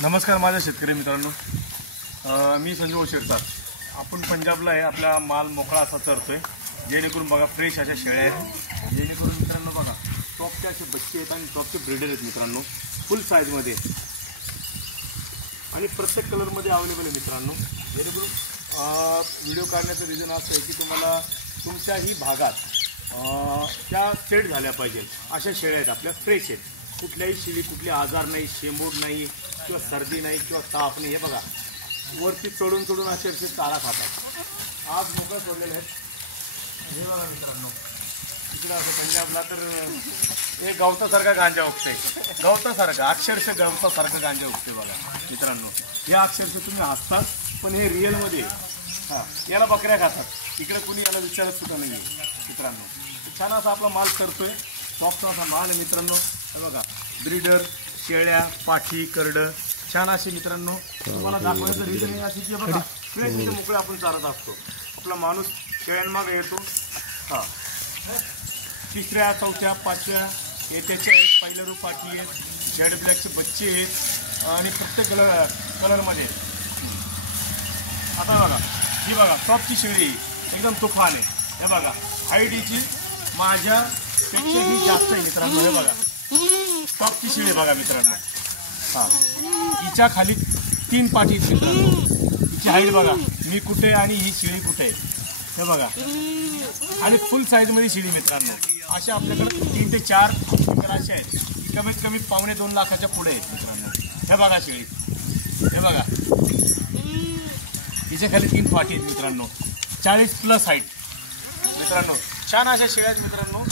नमस्कार माझ्या शेतकरी मित्रांनो, मी संजू शिरसाट. आपण पंजाबला आहे. आपला माल मोकळा असा चरतोय, जेणेकरून बघा फ्रेश अशा शेळ्या आहेत. जेणेकरून मित्रांनो बघा टॉपचे असे बच्चे आहेत आणि टॉपचे ब्रीडर आहेत मित्रांनो, फुल साईजमध्ये आणि प्रत्येक कलरमध्ये अवेलेबल आहे मित्रांनो. जेणेकरून व्हिडिओ काढण्याचं रिझन असं आहे की तुम्हाला तुमच्याही भागात त्या सेट झाल्या पाहिजे अशा शेळ्या आहेत आपल्या, फ्रेश आहेत. कुठल्याही शेळी कुठले आजार नाही, शेंबूड नाही किंवा सर्दी नाही किंवा ताप नाही. हे बघा वरती चढून चढून असे चारा खातात. आज मोकळं सोडलेले आहेत. हे बघा मित्रांनो, तिकडं असं पंजाबला तर हे गवतासारखा गांजा उगतंय, गवतासारखं अक्षरशः गवतासारखं गांजा उगते बघा मित्रांनो. या अक्षरशः तुम्ही हसतात पण हे रिअलमध्ये याला बकऱ्या खातात. इकडे कोणी याला विचारत सुद्धा नाही मित्रांनो. छान असा आपला माल करतोय, सॉफ्ट असा माल आहे मित्रांनो. हे बघा ब्रीडर, शेळ्या, पाठी, करडं छान असे मित्रांनो. तुम्हाला दाखवायचं रिझन हे असे की बघा फ्रेश मोकळे आपण चालत असतो. आपला माणूस शेळ्यांमागे येतो. तिसऱ्या, चौथ्या, पाचव्या येत्याच्या आहेत. पहिल्या रू पाठी आहेत, शेड ब्लॅकचे बच्चे आहेत आणि प्रत्येक कलरमध्ये. आता बघा ही बघा टॉपची शेळी एकदम तुफान आहे. हे बघा हाईट हिची माझ्यापेक्षाही जास्त आहे मित्रांनो. हे बघा टॉपची शेळी बघा मित्रांनो. हिच्या खाली 3 पाठी आहेत मित्रांनो. हिची हाईट बघा, मी कुठे आणि ही शेळी कुठे आहे हे बघा. आणि फुल साईजमध्ये शेळी मित्रांनो. अशा आपल्याकडे 3 ते 4 असे आहेत. कमीत कमी 2.25 लाखाच्या पुढे आहेत मित्रांनो. हे बघा शेळी, हे बघा हिच्या खाली 3 पाठी आहेत मित्रांनो. 40+ हाईट मित्रांनो. छान अशा शेळ्या आहेत मित्रांनो.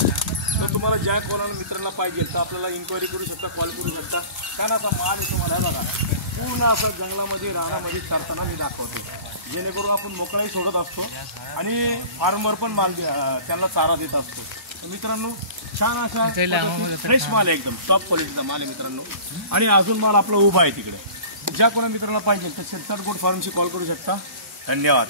तर तुम्हाला ज्या कोणाला मित्रांना पाहिजे तर आपल्याला इन्क्वायरी करू शकता, कॉल करू शकता. छान असा माल आहे तुम्हाला. बघा पूर्ण असं जंगलामध्ये रानामध्ये चरताना मी दाखवतो, जेणेकरून आपण मोकळाही सोडत असतो आणि फार्मवर पण माल त्यांना चारा देत असतो. तर मित्रांनो छान असा फ्रेश माल आहे, एकदम टॉप क्वालिटीचा माल आहे मित्रांनो. आणि अजून माल आपला उभा आहे तिकडे. ज्या कोणा मित्रांना पाहिजे तर शिरसाट गोट फार्मशी कॉल करू शकता. धन्यवाद.